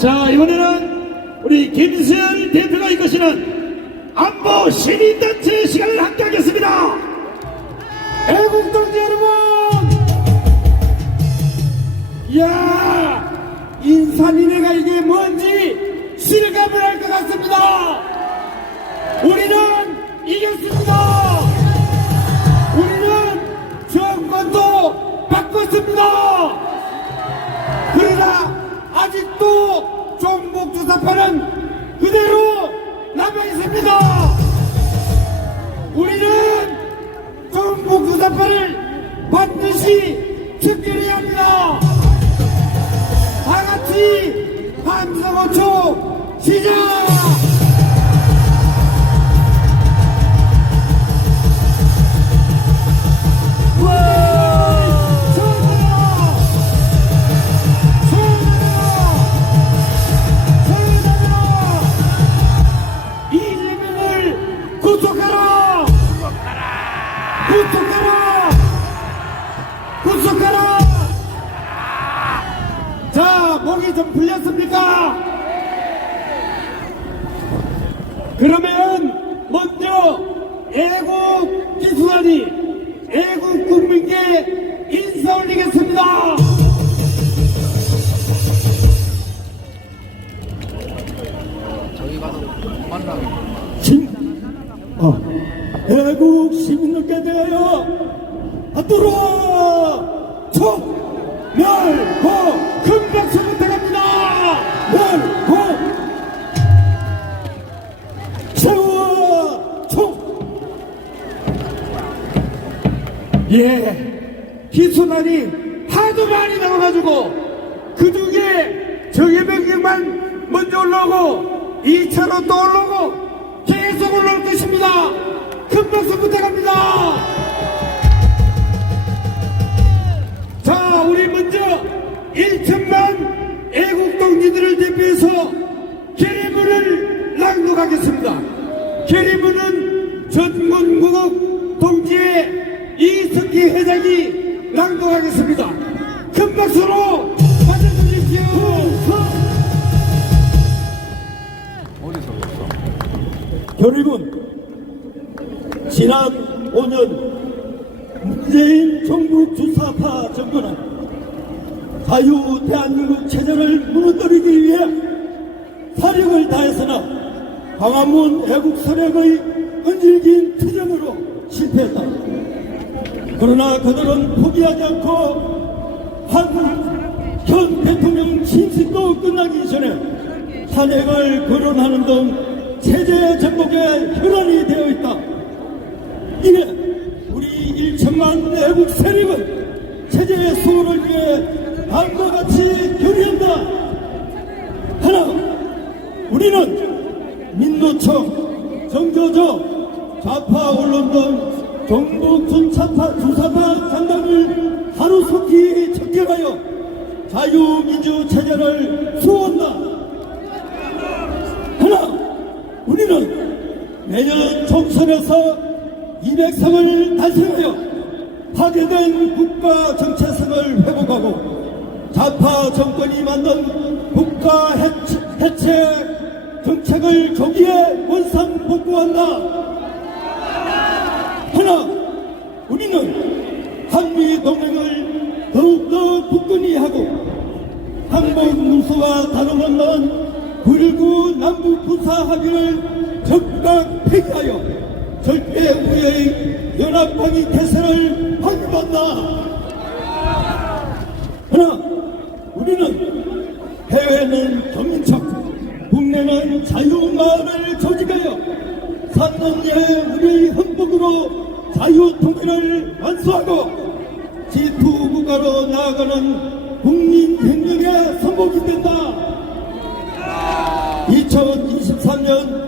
자, 이번에는 우리 김수현 대표가 이끄시는 안보 시민단체 시간을 함께 하겠습니다. 애국동지 여러분, 이야, 인산인해가 이게 뭔지 실감을 할 것 같습니다. 우리는 이겼습니다. 우리는 정권도 바꿨습니다. 그러나 아직도 종북주사파는 그대로 남아있습니다. 우리는 종북주사파를 반드시 척결해야 합니다. 다같이 함성호초 시작! 구속하라! 자, 목이 좀 풀렸습니까? 그러면 먼저 애국 기수단이 애국 국민께 인사 올리겠습니다. 저기 가서 만나면 애국 시민들께 대하여 하도록 멸호 큰 박수 부탁합니다. 멸호 세워 총. 예, 기수단이 하도 많이 나와가지고 그중에 정예병력만 먼저 올라오고 2차로 또 올라오고 계속 올라올 것입니다. 큰 박수 부탁합니다. 자, 우리 먼저 1천만 애국동지들을 대표해서 계리문을 낭독하겠습니다. 계리문은 전문국국 동지의 이석기 회장이 낭독하겠습니다. 큰 박수로 맞아주십시오. 어디서 왔어? 결의문, 지난 5년 문재인 정부 주사파 정부는 자유 대한민국 체제를 무너뜨리기 위해 사력을 다해서나 광화문 애국 세력의 끈질긴 투쟁으로 실패했다. 그러나 그들은 포기하지 않고 현 대통령 침식도 끝나기 전에 탄핵을 거론하는 등 체제 전복에 혈안이 되어 있다. 이에 우리 1천만 애국 세력은 체제의 수호를 위해 다음과 같이 결의한다. 하나, 우리는 민노총, 정교조, 좌파 언론 등 정부 주사파 장단을 하루속히 척결하여 자유민주 체제를 수호한다. 하나, 우리는 내년 총선에서 203을 달성하여 파괴된 국가 정체성을 회복하고 좌파 정권이 만든 국가 해체 정책을 조기에 원상복구한다. 하나, 우리는 한미동맹을 더욱더 굳건히 하고 항복문서와 다름없는 9.19 남북 군사 합의를 즉각 폐기하여 절대 우리의 연합방위 태세를 확립한다. 하나, 우리는 해외는 경민척, 국내는 자유마을을 조직하여 산업의 우리의 헌법으로 자유통일을 완수하고 G2 국가로 나아가는 국민혁명의 선봉이 된다. 2023년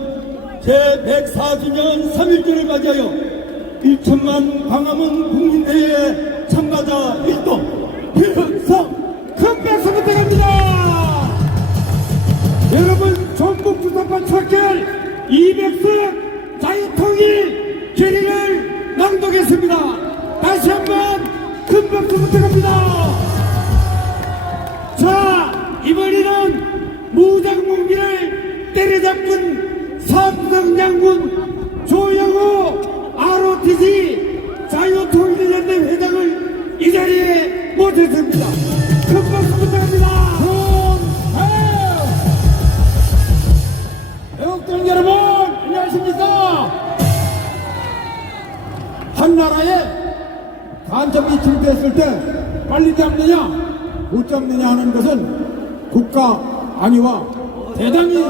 제104주년 3.1절을 맞이하여 1천만 광화문 국민대회에 참가자 일동 필성 큰 박수 부탁합니다. 여러분, 전국주사파 척결 200석 자유통일 결의를 낭독했습니다. 다시 한번 큰 박수 부탁합니다. 자, 이번에는 국방장군 조영호 ROTC 자유통일연대 회장을 이 자리에 모셨습니다. 큰 박수 부탁합니다. 애국동 여러분 안녕하십니까? 한 나라에 간첩이 침투했을 때 빨리 잡느냐 못 잡느냐 하는 것은 국가 안위와 대단히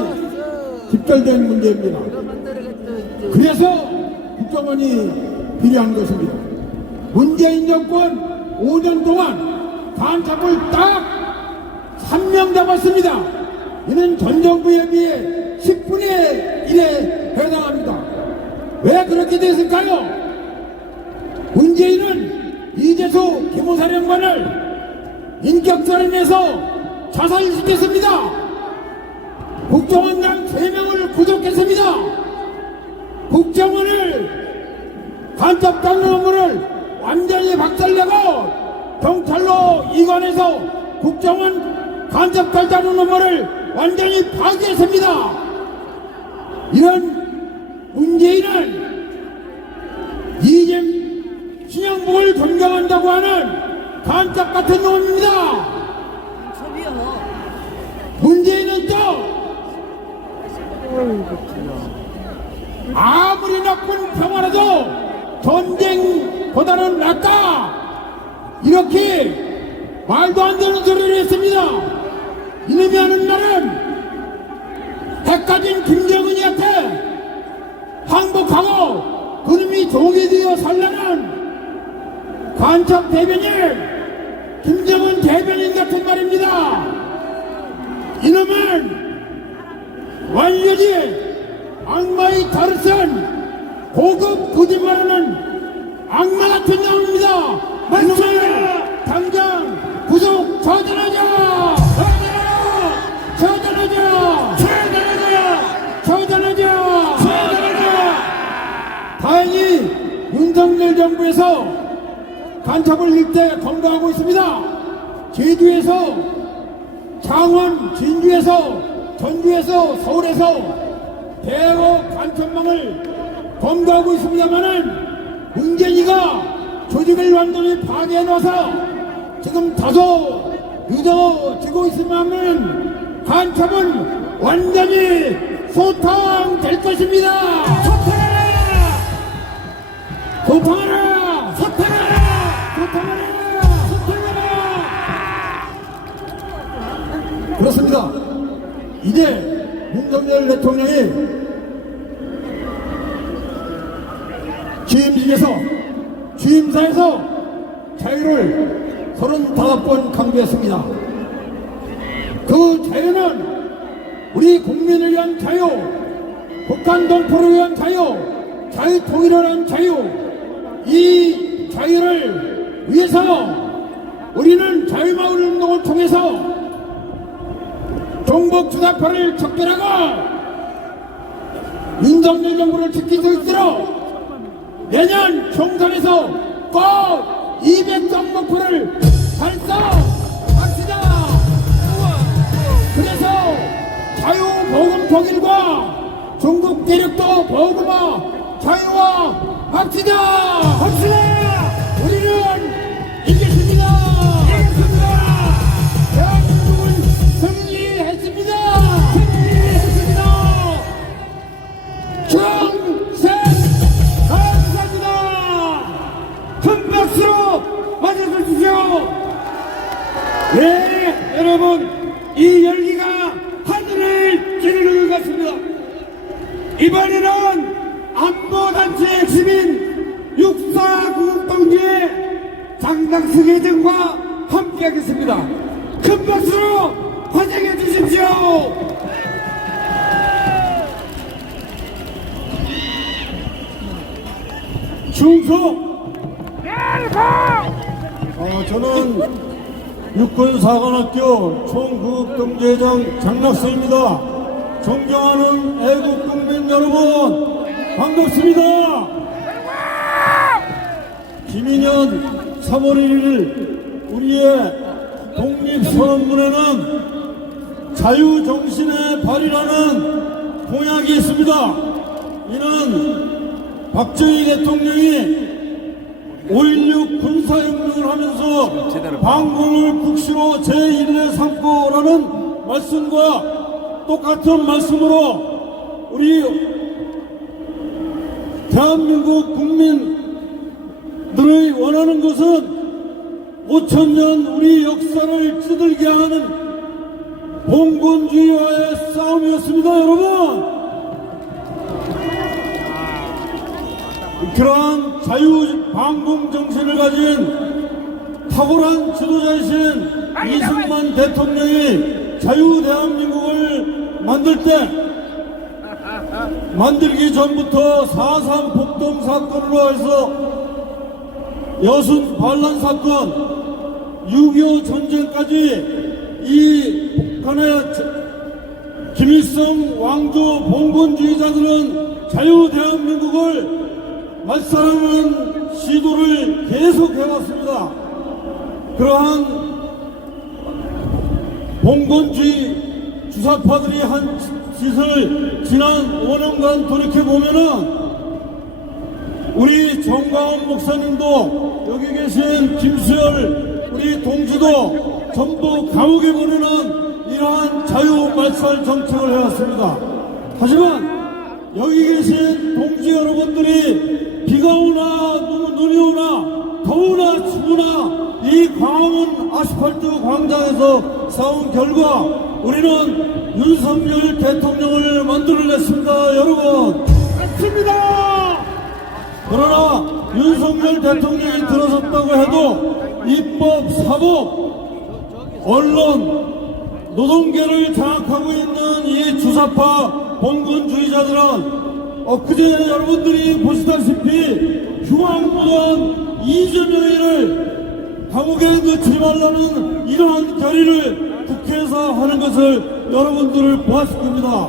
직결된 문제입니다. 그래서 국정원이 필요한 것입니다. 문재인 정권 5년 동안 간첩을 딱 3명 잡았습니다. 이는 전 정부에 비해 10분의 1에 해당합니다. 왜 그렇게 됐을까요? 문재인은 이재수 기무사령관을 인격살인해서 자살시켰습니다. 국정원장 3명을 구속했습니다. 국정원을 간첩 당론 업무를 완전히 박살내고 경찰로 이관해서 국정원 간첩 탈당론 업무를 완전히 파기했습니다. 이런 문재인은 이재명 신영복을 존경한다고 하는 간첩 같은 놈입니다. 문재인은 또 아무리 나쁜 평화라도 전쟁보다는 낫다 이렇게 말도 안 되는 소리를 했습니다. 이놈이 하는 말은 핵가진 김정은이한테 항복하고 그놈이 종이 되어 살라는 간첩 대변인 김정은 대변인 같은 말입니다. 이놈은 완전히 악마의 탈을 쓴 고급 거짓말하는 악마 같은 놈입니다. 이놈을 당장 구속 처단하자! 처단하자! 처단하자! 다행히 윤석열 정부에서 간첩을 일대 검거하고 있습니다. 제주에서, 창원, 진주에서, 전주에서, 서울에서 대거 간첩망을 검거하고 있습니다만은 문재인이가 조직을 완전히 파괴해놔서 지금 다소 늦어지고 있으면 간첩은 완전히 소탕될 것입니다. 소탕하라! 소탕하라! 소탕하라! 소탕하라! 소탕하라! 그렇습니다. 이제 윤석열 대통령이 취임사에서 자유를 35번 강조했습니다. 그 자유는 우리 국민을 위한 자유, 북한 동포를 위한 자유, 자유통일을 위한 자유, 이 자유를 위해서 우리는 자유마을운동을 통해서 종북주사파를 척결하고 윤석열 정부를 지킬 수 있도록 내년 총선에서 꼭 200석 목표를 달성합시다. 그래서 자유보금 통일과 중국 대륙도 보금화 자유화 합시다. 우리는 이겼습니다. 대한민국은 승리했습니다. 충성! 큰 박수로 맞아주십시오. 네, 여러분, 이 열기가 하늘을 찌르는 것 같습니다. 이번에는 안보단체 핵심인 육사구국동지의 장당승 회장과 함께하겠습니다. 큰 박수로 환영해 주십시오. 충성! 저는 육군사관학교 총구국동지회장 장락서입니다. 존경하는 애국국민 여러분 반갑습니다. 김인현 3월 1일 우리의 독립선언문에는 자유정신의 발휘라는 공약이 있습니다. 이는 박정희 대통령이 5.16 군사혁명을 하면서 방공을 국시로 제1의 삼고라는 말씀과 똑같은 말씀으로 우리 대한민국 국민들의 원하는 것은 5천년 우리 역사를 찌들게 하는 봉건주의와의 싸움이었습니다, 여러분. 그러한 자유방공 정신을 가진 탁월한 지도자이신 이승만 대통령이 자유대한민국을 만들기 전부터 4.3 폭동 사건으로 해서 여순 반란 사건, 6.25 전쟁까지 이 북한의 김일성 왕조 봉건주의자들은 자유대한민국을 말살하는 시도를 계속해왔습니다. 그러한 봉건주의 주사파들이 한 짓을 지난 5년간 돌이켜보면은 우리 정광훈 목사님도 여기 계신 김수열 우리 동지도 전부 감옥에 보내는 이러한 자유 말살 정책을 해왔습니다. 하지만 여기 계신 동지 여러분들이 비가 오나 눈이 오나 더우나 추우나 이 광화문 아스팔트 광장에서 싸운 결과 우리는 윤석열 대통령을 만들어냈습니다, 여러분. 맞습니다. 그러나 윤석열 대통령이 들어섰다고 해도 입법, 사법, 언론, 노동계를 장악하고 있는 이 주사파 봉건주의자들은 엊그제 여러분들이 보시다시피 흉악무도한 이재명이를 감옥에 넣지 말라는 이러한 결의를 국회에서 하는 것을 여러분들을 보았을 겁니다.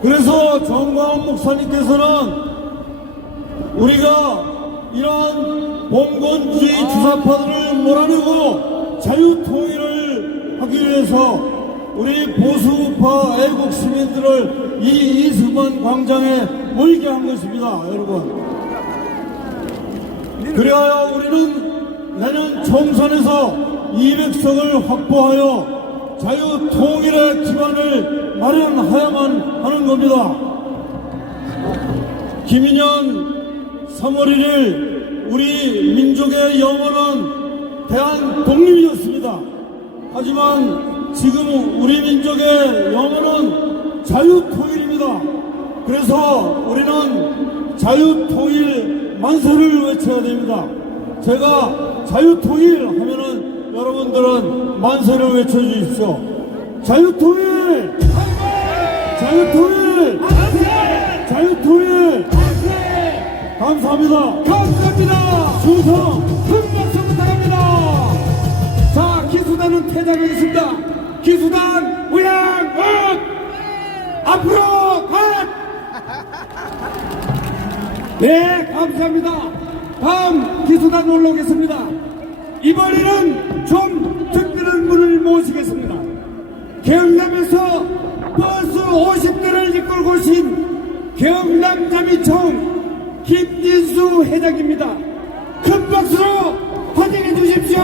그래서 정광훈 목사님께서는 우리가 이러한 봉건주의 주사파들을 몰아내고 자유통일을 하기 위해서 우리 보수파 애국 시민들을 이 이승만 광장에 모이게 한 것입니다, 여러분. 그리하여 우리는 내년 총선에서 200석을 확보하여 자유통일의 기반을 마련해야만 하는 겁니다. 김인현 3월 1일 우리 민족의 영원한 대한 독립이었습니다. 하지만 지금 우리 민족의 영원은 자유통일입니다. 그래서 우리는 자유통일 만세를 외쳐야 됩니다. 제가 자유통일 하면은 여러분들은 만세를 외쳐주십시오. 자유통일! 자유통일! 자유통일! 감사합니다. 감사합니다. 충성! 큰 박수 부탁합니다. 자, 기수단은 퇴장하겠습니다. 기수단 우양 앞으로 갓! 네, 감사합니다. 다음 기수단 올라오겠습니다. 이번에는 좀 특별한 분을 모시겠습니다. 경남에서 버스 50대를 이끌고 오신 경남자미총 김진수 회장입니다. 큰 박수로 환영해 주십시오.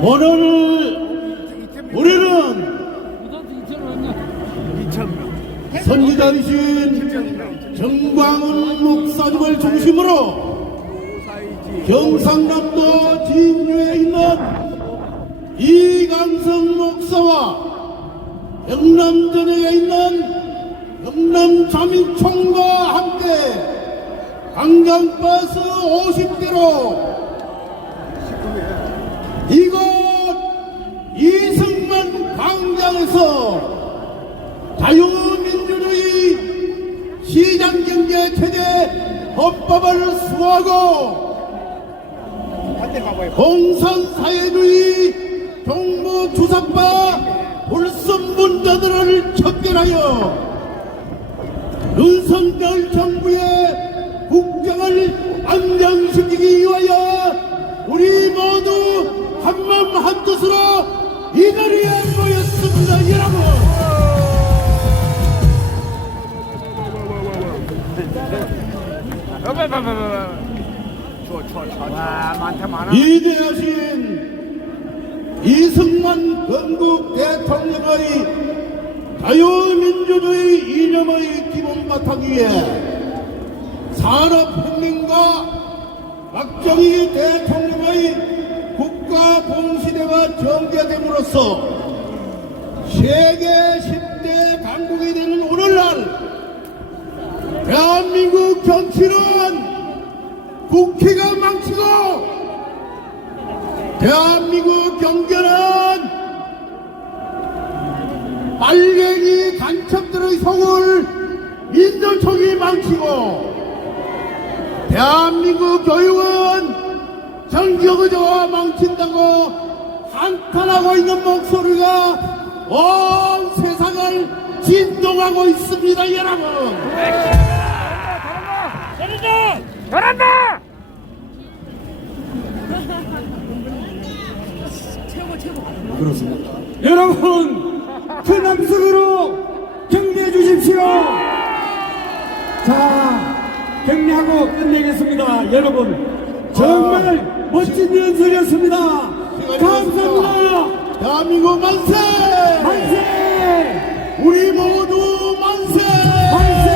오늘 우리는 선지자이신 정광훈 목사님을 중심으로 경상남도 진주에 있는 이강성 목사와 영남전역에 있는 영남자민총과 함께 관광버스 50대로 이곳 이승만 광장에서 자유민주주의 시장경제 체제 헌법을 수호하고 공산사회주의 정부주사파 불선분자들을 척결하여 윤석열 정부의 국정을 안정시키기 위하여 우리 모두 한마음 한뜻으로 이 자리에 모였습니다, 여러분. 와, 많다, 많아. 위대하신 이승만 건국 대통령의 자유민주주의 이념의 기본바탕 위에 산업혁명과 박정희 대통령의 국가봉시대가 전개됨으로써 세계 10대 강국이 되는 오늘날 대한민국 정치는 국회가 망치고 대한민국 경제는 빨갱이 간첩들의 속을 민주총이 망치고 대한민국 교육은 정경의자가 망친다고 한탄하고 있는 목소리가 온 세상을 진동하고 있습니다, 여러분. 잘한다! 여러분, 큰 함성으로 격려해 주십시오. 자, 격려하고 끝내겠습니다. 여러분, 정말 멋진 연설이었습니다. 감사합니다. 대한민국 만세! 만세! 우리 모두 만세! 만세!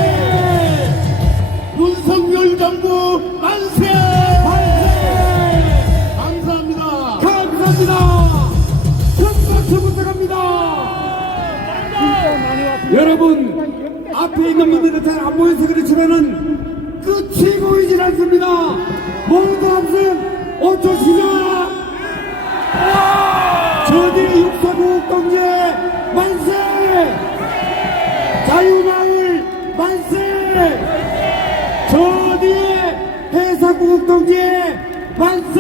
윤석열 정부 만세! 만세! 감사합니다. 감사합니다. 큰 박수 부탁합니다. 여러분, 앞에 있는 분들은 잘 안 보여서 그렇지만은 끝이 보이질 않습니다. 모두 함성 5초 시작! 저들의 육사국 동지 만세! 자유마을 만세! 저들의 해사국 동지 만세!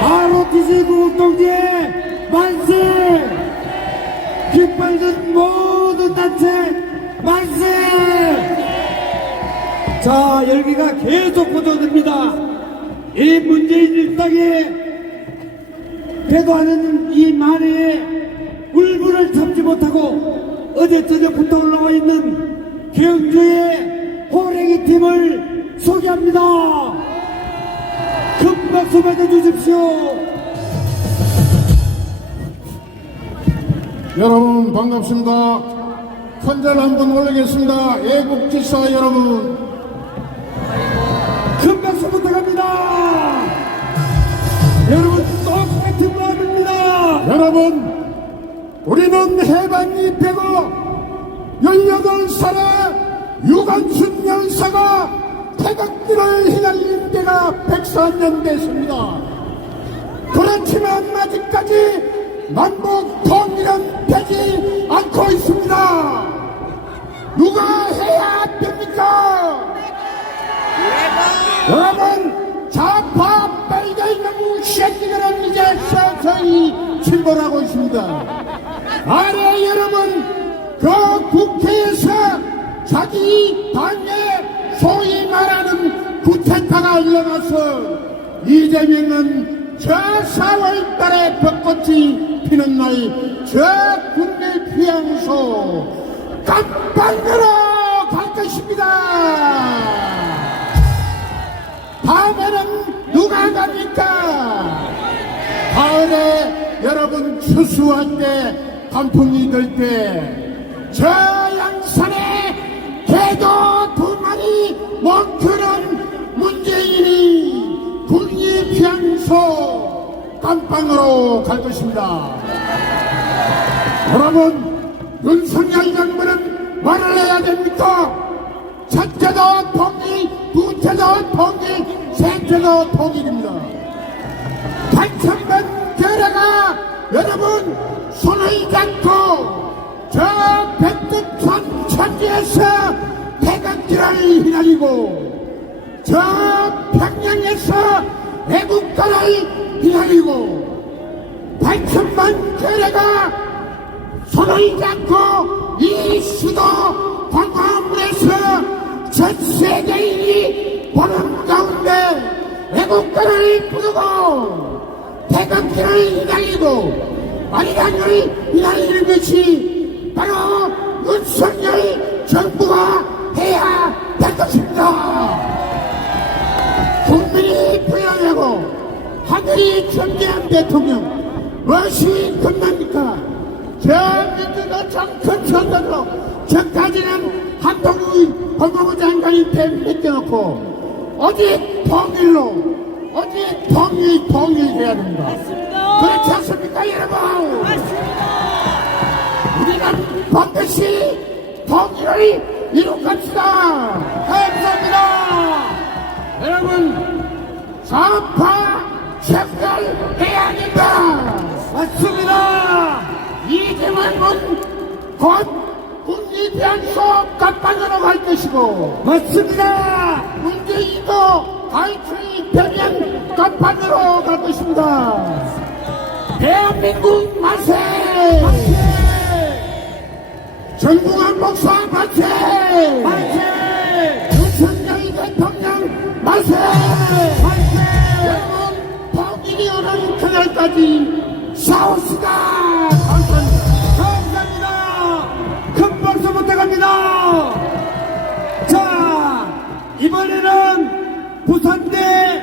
ROTC 구국 동지 만세! 깃발 든 모든 단체 만세! 자, 열기가 계속 고조됩니다. 이 문재인 일당에 배도하는 이 만회에 울분을 참지 못하고 어제 저녁부터 올라와 있는 경주의 호랭이 팀을 소개합니다. 큰 박수 받아주십시오. 여러분 반갑습니다. 큰절 한번 올리겠습니다. 애국지사 여러분. 큰 박수 부탁합니다. 여러분 똑같은 마음입니다. 여러분, 우리는 해방이 되고 18살의 유관순 열사가 태극기를 휘날린 때가 104년 됐습니다. 그렇지만 아직까지 남북 통일은 되지 않고 있습니다. 누가 해야 됩니까? 여러분, 좌파 빨갱이놈 새끼들은 이제 서서히 침몰하고 있습니다. 아래 여러분, 그 국회에서 자기 당의 소위 말하는 구태타가 일어나서 이재명은 저 4월 달에 벚꽃이 피는 날 저 국내 휴양소 깜빵으로 갈 것입니다. 다음에는 누가 갑니까? 가을에 여러분 추수할 때 단풍이 들 때 저 양산에 개도 2마리 멈추는 문재인이 국립향소 깜빵으로 갈 것입니다. 여러분, 윤석열 정부는 말을 해야 됩니까? 첫째도 통일, 둘째도 통일, 셋째도 통일입니다. 8,000번 결례가 여러분 손을 잡고 저 백두산 천지에서 태극기를 휘날리고 저 평양에서 애국가를 휘날리고 8,000번 결례가 손을 잡고 이 수도 광화문에서 전 세계인이 보는 가운데 애국가를 부르고 태극기를 휘날리고 만일한들이 이라는 것이 바로 윤석열 정부가 해야 될 것입니다. 국민이 불안하고 하늘이 존재한 대통령 무엇이 끝납니까? 저 민주노 정권 선거로 저까지는 한동훈 법무부 장관이 맡겨놓고 어디 통일로 어디 통일해야 됩니다. 그렇지 않습니까 여러분? 우리는 반드시 통일을 이룩합시다. 감사합니다. 여러분 좌파 책결해야 합니다. 맞습니다. 이재명은 곧 국립연수 갑판으로 갈 것이고 맞습니다. 문재인도 갈수리 변형 갑판으로 갈 것입니다. 대한민국 만세! 정국한 목사 만세! 만세! 윤석열 대통령 만세! 만세! 여러분 통일이 오는 그날까지 싸웁시다! 감사합니다. 큰 박수 부탁합니다. 자, 이번에는 부산대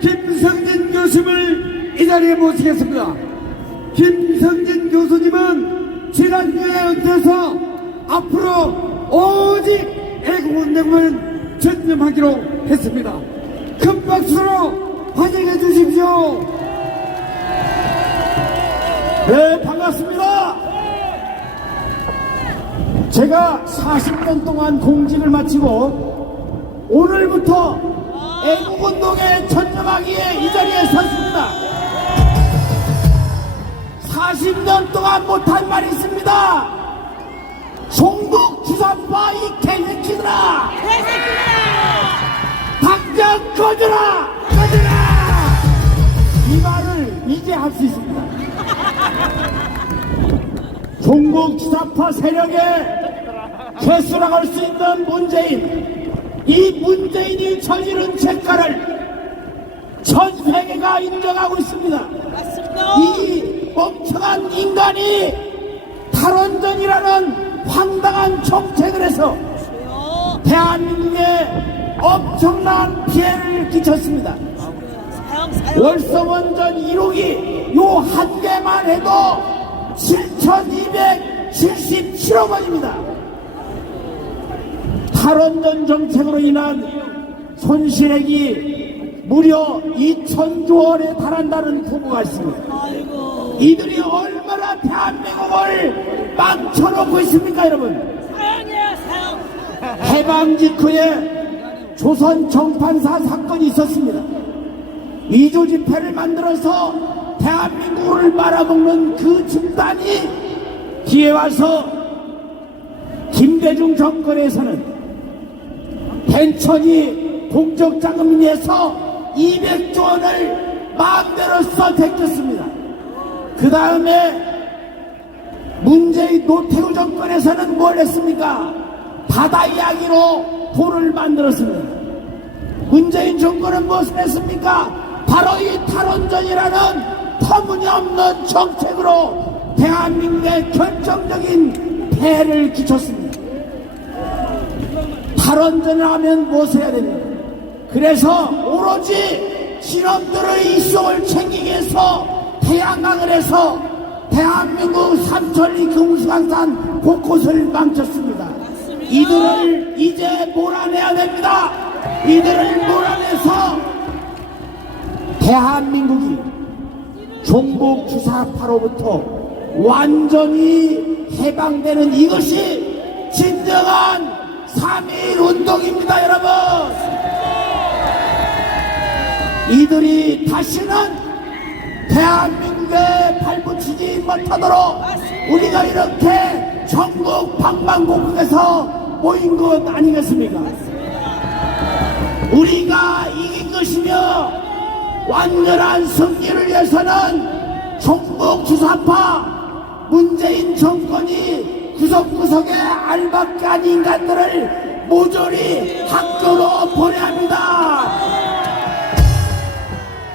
김성진 교수님을 이 자리에 모시겠습니다. 김성진 교수님은 지난주에 은퇴해서 앞으로 오직 애국운동을 전념하기로 했습니다. 큰 박수로 환영해 주십시오. 네, 반갑습니다. 제가 40년 동안 공직을 마치고 오늘부터 애국운동에 전념하기에 이 자리에 섰습니다. 40년 동안 못한 말이 있습니다. 종북 주사파 이 개새끼들아! 당장 꺼져라! 이 말을 이제 할 수 있습니다. 종북 주사파 세력의 개수라고 할 수 있는 문재인, 이 문재인이 저지른 죄가를 전 세계가 인정하고 있습니다. 이 멍청한 인간이 탈원전이라는 황당한 정책을 해서 대한민국에 엄청난 피해를 끼쳤습니다. 월성원전 1호기 요 한 개만 해도 7,277억 원입니다. 탈원전 정책으로 인한 손실액이 무려 2,000조 원에 달한다는 보고가 있습니다. 이들이 얼마나 대한민국을 망쳐놓고 있습니까, 여러분? 해방 직후에 조선 정판사 사건이 있었습니다. 위조 지폐를 만들어서 대한민국을 말아먹는 그 집단이 뒤에 와서 김대중 정권에서는 벤천이 공적자금을 위해서 200조 원을 마음대로 써대꼈습니다. 그 다음에 문재인 노태우 정권에서는 뭘 했습니까? 바다 이야기로 돈을 만들었습니다. 문재인 정권은 무엇을 했습니까? 바로 이 탈원전이라는 터무니없는 정책으로 대한민국에 결정적인 폐해를 끼쳤습니다. 탈원전을 하면 무엇을 해야 됩니까? 그래서 오로지 신원들의 이속을 챙기기 위해서 태양광을 해서 대한민국 삼천리 금수강산 곳곳을 망쳤습니다. 이들을 이제 몰아내야 됩니다. 이들을 몰아내서 대한민국이 종북 주사파로부터 완전히 해방되는 이것이 진정한 3.1 운동입니다, 여러분. 이들이 다시는 대한민국에 발붙이지 못하도록 우리가 이렇게 전국 방방곡곡에서 모인 것 아니겠습니까? 우리가 이긴 것이며 완전한 승리를 위해서는 종북 주사파 문재인 정권이 구석구석에 알밖에 아닌 인간들을 모조리 학교로 보내야 합니다.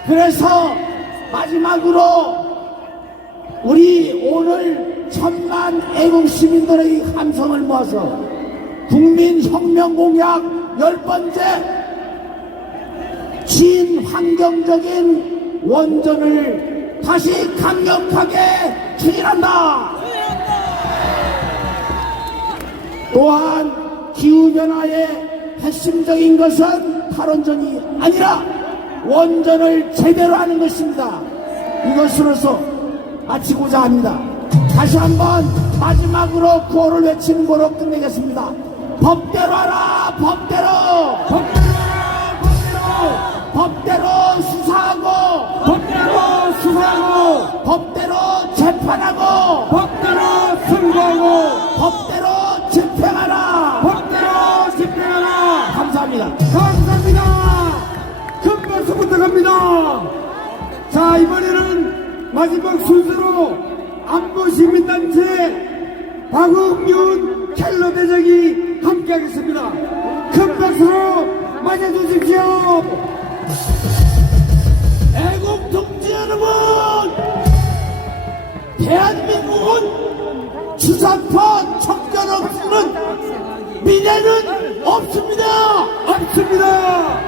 그래서 마지막으로 우리 오늘 1000만 애국 시민들의 함성을 모아서 국민혁명 공약 10번째 친환경적인 원전을 다시 강력하게 추진한다. 또한 기후변화의 핵심적인 것은 탈원전이 아니라 원전을 제대로 하는 것입니다. 이것으로서 마치고자 합니다. 다시 한번 마지막으로 구호를 외치는 거로 끝내겠습니다. 법대로 하라, 법대로! 법대로 하라, 법대로! 법대로 수사하고! 법대로 수사하고! 법대로 재판하고! 법대로 선고하고! 법대로 집행하라! 법대로 집행하라! 감사합니다. 감사합니다. 큰 박수 부탁합니다. 자, 이번에는 마지막 순서로 안보시민단체 박응윤 켈러 대장이 함께하겠습니다. 큰 박수로 맞아주십시오. 애국 동지 여러분! 대한민국은 주사파 척결 없으면 미래는 없습니다. 없습니다.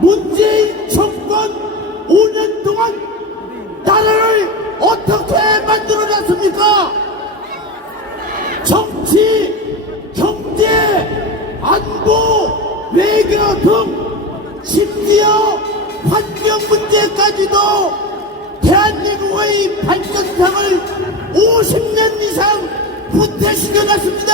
문재인 정권 5년 동안 나라를 어떻게 만들어놨습니까? 정치, 경제, 안보, 외교 등 심지어 환경 문제까지도 대한민국의 발전상을 50년 이상 후퇴시켜놨습니다.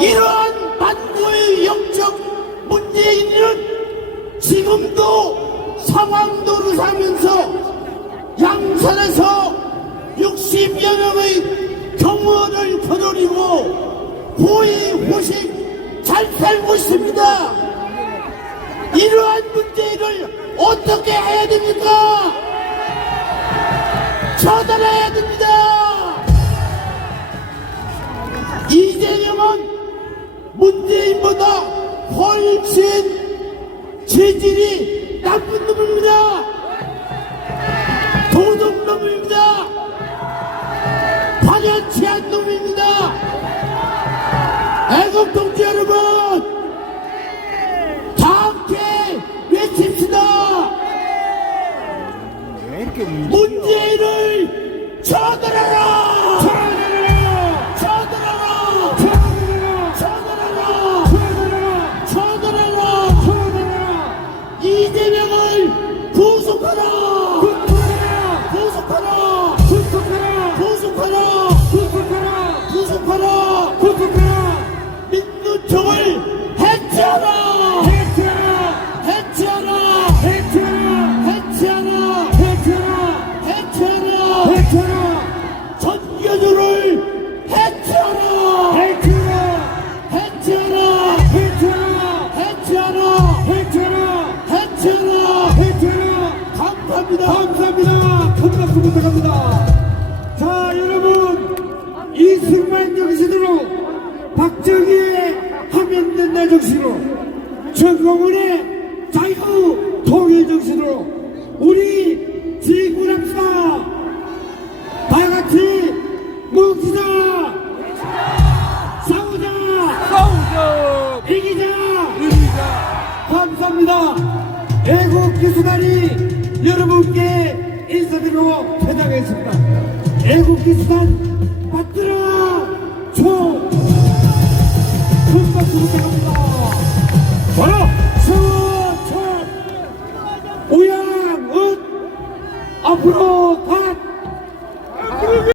이러한 만고의 영적 문재인은 지금도 상황 노릇하면서 양산에서 60여 명의 경호원을 거느리고 호의호식 잘 살고 있습니다. 이러한 문재인을 어떻게 해야 됩니까? 처단해야 됩니다. 이재명은 문재인보다 훨씬 체질이 나쁜 놈입니다. 도둑놈입니다. 반연치 않은 놈입니다. 애국동지 여러분, 다 함께 외칩시다. 왜 이렇게 문재인을 처단하라! 처단하라! 처단하라! 처단하라! 처단하라! 처단하라! 이재명을 구속하라! 구속하라! 구속하라! 구속하라! 구속하라! 구속하라! 구속하라! 민노총을 해체하라! 해체하라! 해체하라! 해체하라! 해체하라! 해체하라! 해체하라! 해체하라! 전교조를 해체하라! 해체하라! 해체하라! 해체하라! 해체하라! 해체하라! 해체하라! 해체하라! 감사합니다. 감사합니다. 큰 박수 부탁합니다. 자, 여러분, 이승만 정신으로, 박정희의 하면 된다 정신으로, 전공훈의 자유 통일 정신으로 우리 지구랍시다. 다 같이 뭉치자. 싸우자. 이기자. 감사합니다. 애국 기수단이 여러분께 인사드리고 퇴장하겠습니다. 애국 기수단 받들어 총. 큰 박수 부탁합니다. 바로 서천 우양은 앞으로 가